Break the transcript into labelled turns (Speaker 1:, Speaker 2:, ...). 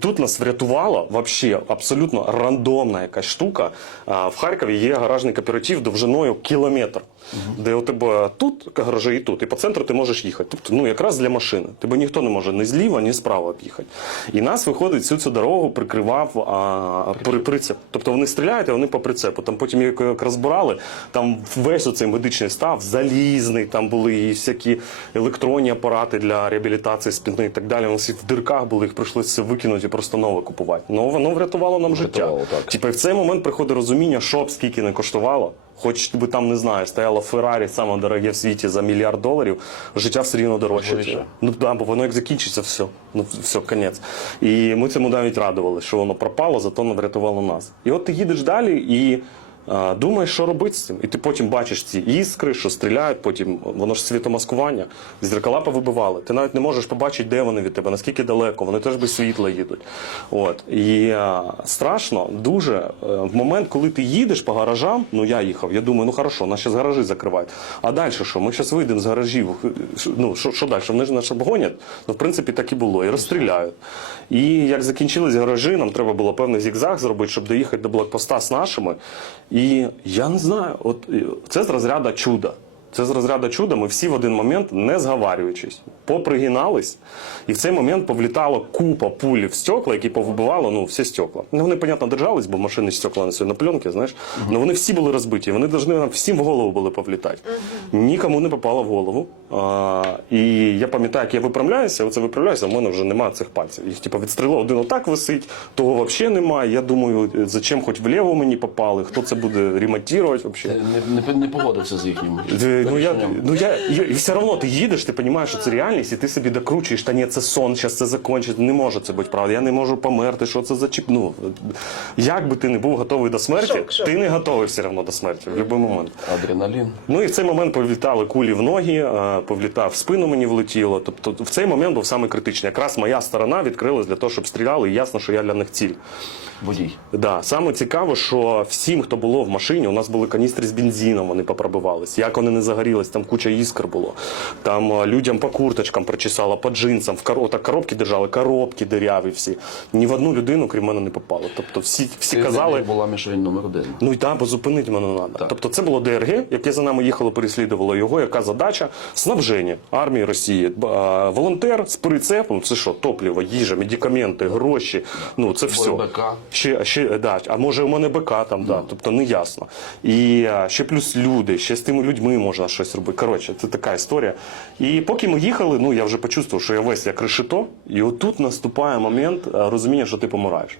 Speaker 1: тут нас врятувала вообще абсолютно рандомна якась штука. В Харкові є гаражний кооператив довжиною кілометр, де у тебе тут гаражі і тут, і по центру ти можеш їхати. Тобто, ну якраз для машини. Тебе ніхто не може ні зліва, ні справа об'їхати. І нас виходить всю цю дорогу прикривав а, при, прицеп. Тобто вони стріляють, а вони по прицепу. Там потім як, як розбирали, там весь оцей медичний став залізний, там були і всякі електронні апарати для реабілітації спини і так далі. Вони всі в дирках були, їх прийшлося викинути і просто нове купувати. Ну воно врятувало нам
Speaker 2: Врятувало,
Speaker 1: життя.
Speaker 2: так.
Speaker 1: Типу, в цей момент приходить розуміння, що б скільки не коштувало. Хоч би там не знаю, стояло Феррарі саме дороге в світі за мільярд доларів, життя все рівно дорожче. Ну да, бо воно як закінчиться, все. Ну все, конець. І ми цьому навіть радували, що воно пропало, зато воно врятувало нас. І от ти їдеш далі і. Думаєш, що робити з цим, і ти потім бачиш ці іскри, що стріляють, потім воно ж світомаскування, зеркала повибивали. Ти навіть не можеш побачити, де вони від тебе, наскільки далеко, вони теж без світла їдуть. От і а, страшно дуже е, в момент, коли ти їдеш по гаражам. Ну я їхав, я думаю, ну хорошо, нас зараз гаражі закривають. А далі що? Ми зараз вийдемо з гаражів. Ну що, що далі? Вони ж нас обгонять. Ну, в принципі, так і було, і розстріляють. І як закінчились гаражі, нам треба було певний зігзаг зробити, щоб доїхати до блокпоста з нашими. І я не знаю, от е, це з розряду чуда. Це з розряду чуда. Ми всі в один момент, не зговарюючись, попригинались, і в цей момент повлітала купа пуль в стекла, які повибивали ну, всі стекла. Ну, вони, понятно, держались, бо машини стекла на на пленки, знаєш. але вони всі були розбиті. Вони повинні нам всім в голову були повлітати. Нікому не попало в голову. А, і я пам'ятаю, як я виправляюся, оце виправляюся, в мене вже немає цих пальців. Їх типу, відстрілило, один отак висить, того взагалі немає. Я думаю, зачем хоч вліво мені попали, хто це буде ремонтувати взагалі.
Speaker 2: Не, не, не погодився з їхнім.
Speaker 1: Ну я, ну я, і, і все одно ти їдеш, ти розумієш, що це реальність, і ти собі докручуєш, та ні, це сон, зараз це закінчиться. Не може це бути правда. Я не можу померти, що це за чіп. Ну, як би ти не був готовий до смерті,
Speaker 3: Шок, шок.
Speaker 1: ти не готовий все одно до смерті в будь-який момент.
Speaker 2: Адреналін.
Speaker 1: Ну і в цей момент повлітали кулі в ноги, е, повлітав в спину мені влетіло. Тобто в цей момент був саме критичний. Якраз моя сторона відкрилась для того, щоб стріляли, і ясно, що я для них ціль.
Speaker 2: Водій.
Speaker 1: Да, саме цікаво, що всім, хто було в машині, у нас були каністри з бензином, вони попробивались. Як вони не загорілись, там куча іскр було. Там людям по курточкам причесало, по джинсам, в коро... так, коробки держали, коробки диряві всі. Ні в одну людину, крім мене, не попало. Тобто всі, всі
Speaker 2: Ти
Speaker 1: казали.
Speaker 2: була мішень номер один.
Speaker 1: Ну і там, бо зупинити мене треба.
Speaker 2: Так.
Speaker 1: Тобто це було ДРГ, яке за нами їхало, переслідувало його. Яка задача? Снабження армії Росії. Волонтер з прицепом, це що, топливо, їжа, медикаменти, гроші. Ну це все.
Speaker 2: БК.
Speaker 1: Ще, ще да, а може у мене БК там, да, тобто не ясно. І ще плюс люди, ще з тими людьми можна щось робити. Коротше, це така історія. І поки ми їхали, ну я вже почувствував, що я весь як решето, і отут наступає момент розуміння, що ти помираєш.